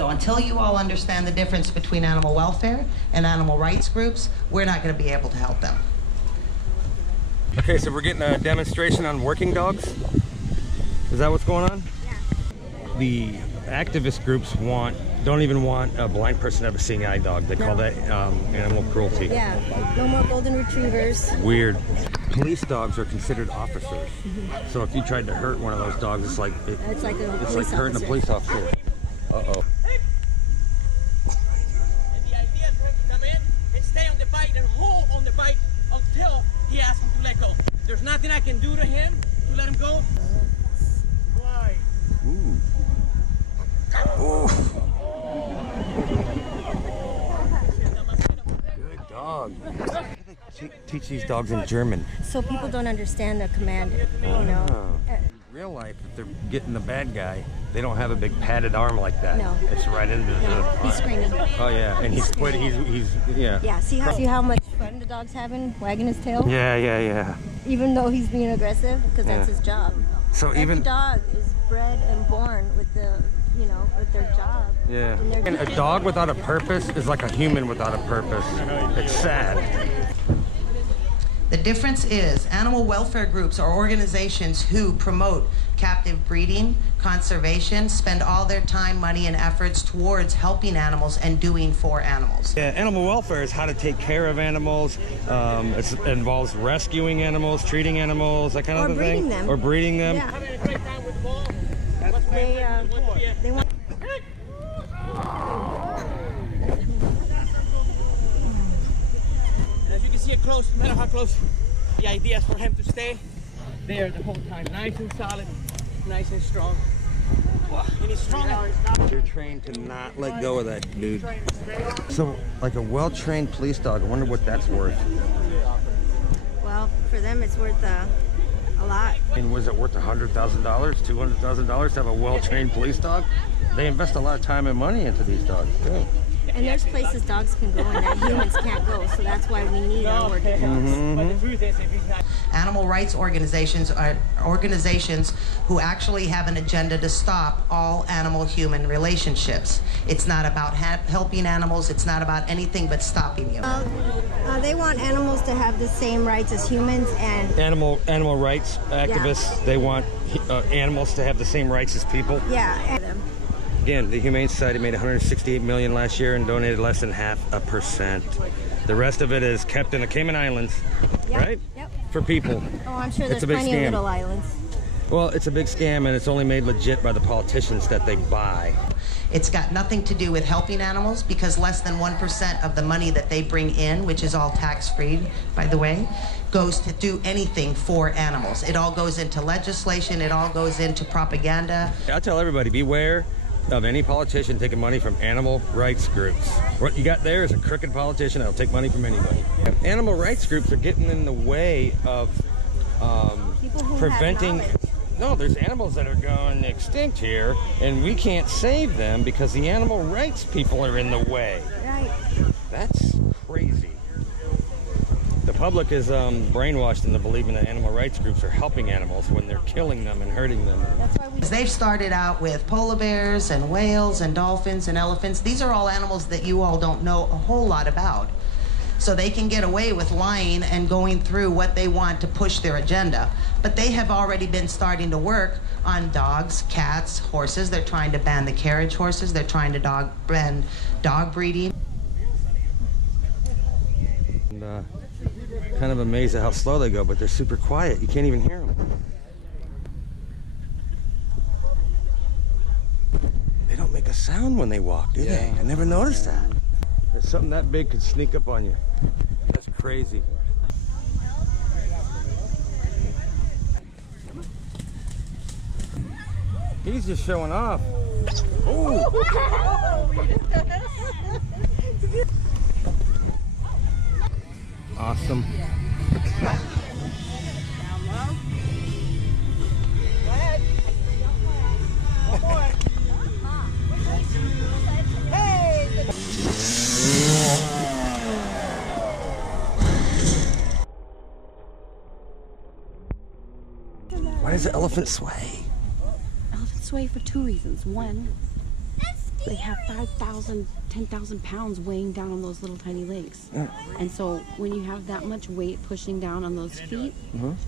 So until you all understand the difference between animal welfare and animal rights groups, we're not going to be able to help them. Okay, so we're getting a demonstration on working dogs. Is that what's going on? Yeah. The activist groups don't even want a blind person to have a seeing eye dog. They call that animal cruelty. Yeah, no more golden retrievers. Weird. Police dogs are considered officers. So if you tried to hurt one of those dogs, it's like hurting a police officer. Uh-oh. The idea is for him to come in and stay on the bite and hold on the bite until he asks him to let go. There's nothing I can do to him to let him go. Why? Ooh. Ooh. Good dog. How do they teach these dogs in German? So people don't understand the command, you know. In real life, if they're getting the bad guy, they don't have a big padded arm like that. No. It's right into the... He's screaming. Oh yeah, and he's yeah. Yeah, see how much fun the dog's having, wagging his tail? Yeah. Even though he's being aggressive, because that's his job. So Every dog is bred and born with with their job. Yeah. And a dog without a purpose is like a human without a purpose. It's sad. The difference is animal welfare groups are organizations who promote captive breeding, conservation, spend all their time, money, and efforts towards helping animals and doing for animals. Yeah, animal welfare is how to take care of animals. It involves rescuing animals, treating animals, that kind of thing. Or breeding them. Yeah. They want... As you can see it close, no matter how close, the idea is for him to stay there the whole time. Nice and solid, nice and strong. And he's strong. You're trained to not let go of that, dude. So, like a well-trained police dog, I wonder what that's worth. Well, for them it's worth a lot. And was it worth $100,000, $200,000 to have a well-trained police dog? They invest a lot of time and money into these dogs, too. And there's places dogs can go and that humans can't go, so that's why we need our working dogs. But the truth is, if he's not... Animal rights organizations are organizations who actually have an agenda to stop all animal-human relationships. It's not about helping animals, it's not about anything but stopping you. They want animals to have the same rights as humans, and... Animal rights activists, they want animals to have the same rights as people. Yeah. Again, the Humane Society made $168 million last year and donated less than 0.5%. The rest of it is kept in the Cayman Islands, right? Yep. For people. Oh, I'm sure there's It's a big plenty scam. of little islands. Well, it's a big scam, and it's only made legit by the politicians that they buy. It's got nothing to do with helping animals because less than 1% of the money that they bring in, which is all tax-free, by the way, goes to do anything for animals. It all goes into legislation, it all goes into propaganda. I tell everybody, beware of any politician taking money from animal rights groups. What you got there is a crooked politician that'll take money from anybody. Animal rights groups are getting in the way of preventing... No, there's animals that are going extinct here, and we can't save them because the animal rights people are in the way. Right. That's crazy. The public is brainwashed into believing that animal rights groups are helping animals when they're killing them and hurting them. That's why They've started out with polar bears and whales and dolphins and elephants. These are all animals that you all don't know a whole lot about. So they can get away with lying and going through what they want to push their agenda. But they have already been starting to work on dogs, cats, horses. They're trying to ban the carriage horses. They're trying to ban dog breeding. And, kind of amazed at how slow they go, but they're super quiet. You can't even hear them. They don't make a sound when they walk, do they? I never noticed that. If something that big could sneak up on you. That's crazy. He's just showing off. Oh! Awesome. Why does the elephant sway? Elephants sway for two reasons. One, they have 5,000, 10,000 pounds weighing down on those little tiny legs. And so when you have that much weight pushing down on those feet,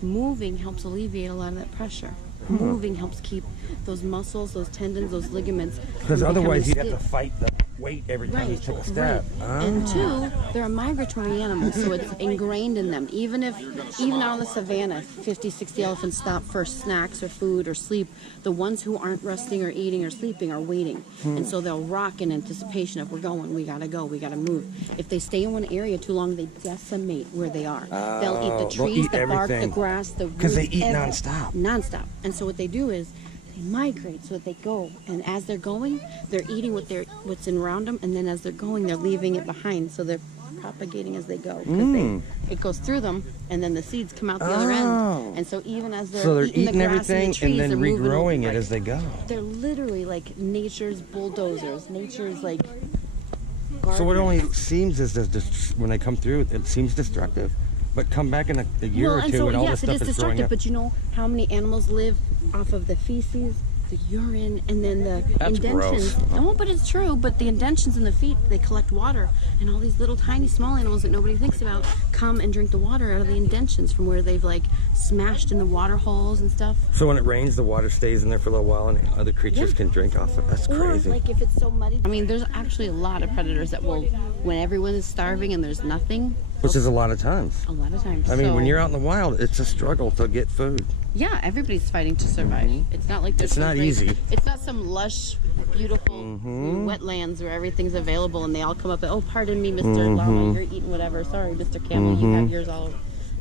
moving helps alleviate a lot of that pressure. Moving helps keep those muscles, those tendons, those ligaments. Because otherwise you'd have to stiff. fight the weight every time you took a step. And two, they're a migratory animal, so it's ingrained in them. Even out on the savannah, 50, 60 elephants stop for snacks or food or sleep. The ones who aren't resting or eating or sleeping are waiting. And so they'll rock in anticipation of, we're going, we gotta go, we gotta move. If they stay in one area too long, they decimate where they are. They'll eat the trees, the bark, the grass, the roots. Because they eat nonstop. Nonstop. And so what they do is, they migrate so that they go, and as they're going, they're eating what's around them, and then as they're going, they're leaving it behind, so they're propagating as they go. Because it goes through them, and then the seeds come out the other end. And so even as they're eating the grass everything and the trees, and then they're moving regrowing over. it as they go. They're literally like nature's bulldozers, nature's like gardeners. So it only seems as when they come through, it seems destructive. But come back in a year or two and all this stuff is growing up. But you know how many animals live off of the feces, the urine, and then the That's indentions. gross. No, but it's true. But the indentions in the feet, they collect water. And all these little tiny small animals that nobody thinks about come and drink the water out of the indentions from where they've like smashed in the water holes and stuff. So when it rains, the water stays in there for a little while and other creatures can drink off it. That's crazy. Or like if it's so muddy. I mean, there's actually a lot of predators that will, when everyone is starving and there's nothing. Which is a lot of times. A lot of times. I mean, when you're out in the wild, it's a struggle to get food. Yeah, everybody's fighting to survive. It's not like there's It's not easy. It's not some lush, beautiful wetlands where everything's available and they all come up and, oh, pardon me, Mr. Llama, you're eating whatever. Sorry, Mr. Camel, you have yours all.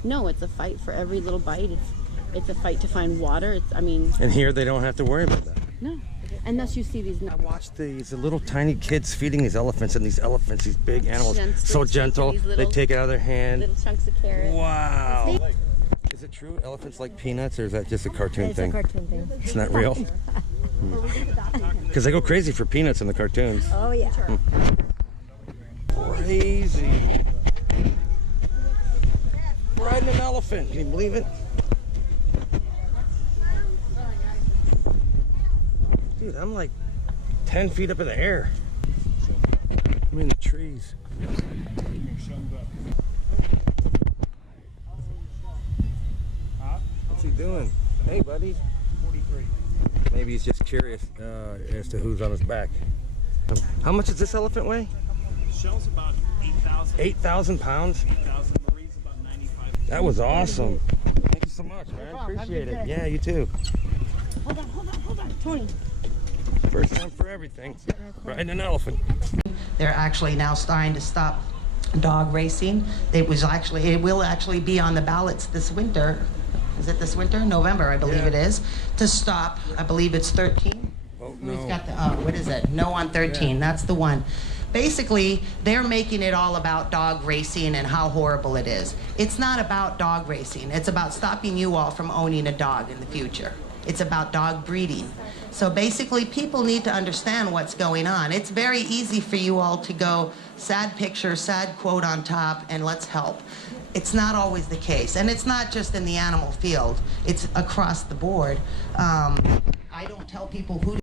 No, it's a fight for every little bite. It's a fight to find water. And here they don't have to worry about that. No. Unless you see these. I watched these little tiny kids feeding these elephants, and these big animals, so Just gentle. these They little- take it out of their hand. Little chunks of carrot. Wow. Is it true elephants like peanuts, or is that just a cartoon thing? It's a cartoon thing. It's not real? Because they go crazy for peanuts in the cartoons. Oh, yeah. Crazy. Riding an elephant. Can you believe it? Dude, I'm like 10 feet up in the air. I'm in the trees. What's he doing? Hey, buddy. 43. Maybe he's just curious as to who's on his back. How much does this elephant weigh? The shell's about 8,000. 8,000 pounds? 8,000. Marie's about 95. That was awesome. Thank you so much, man. Appreciate it. Yeah, you too. Hold on, Tony. First time for everything. Riding an elephant. They're actually now starting to stop dog racing. It will actually be on the ballots this winter. Is it this winter? November, I believe it is. To stop, I believe it's 13. Oh, Who's no. got the, what is it? No on 13, that's the one. Basically, they're making it all about dog racing and how horrible it is. It's not about dog racing. It's about stopping you all from owning a dog in the future. It's about dog breeding. So basically, people need to understand what's going on. It's very easy for you all to go, sad picture, sad quote on top, and let's help. It's not always the case. And it's not just in the animal field. It's across the board. I don't tell people who to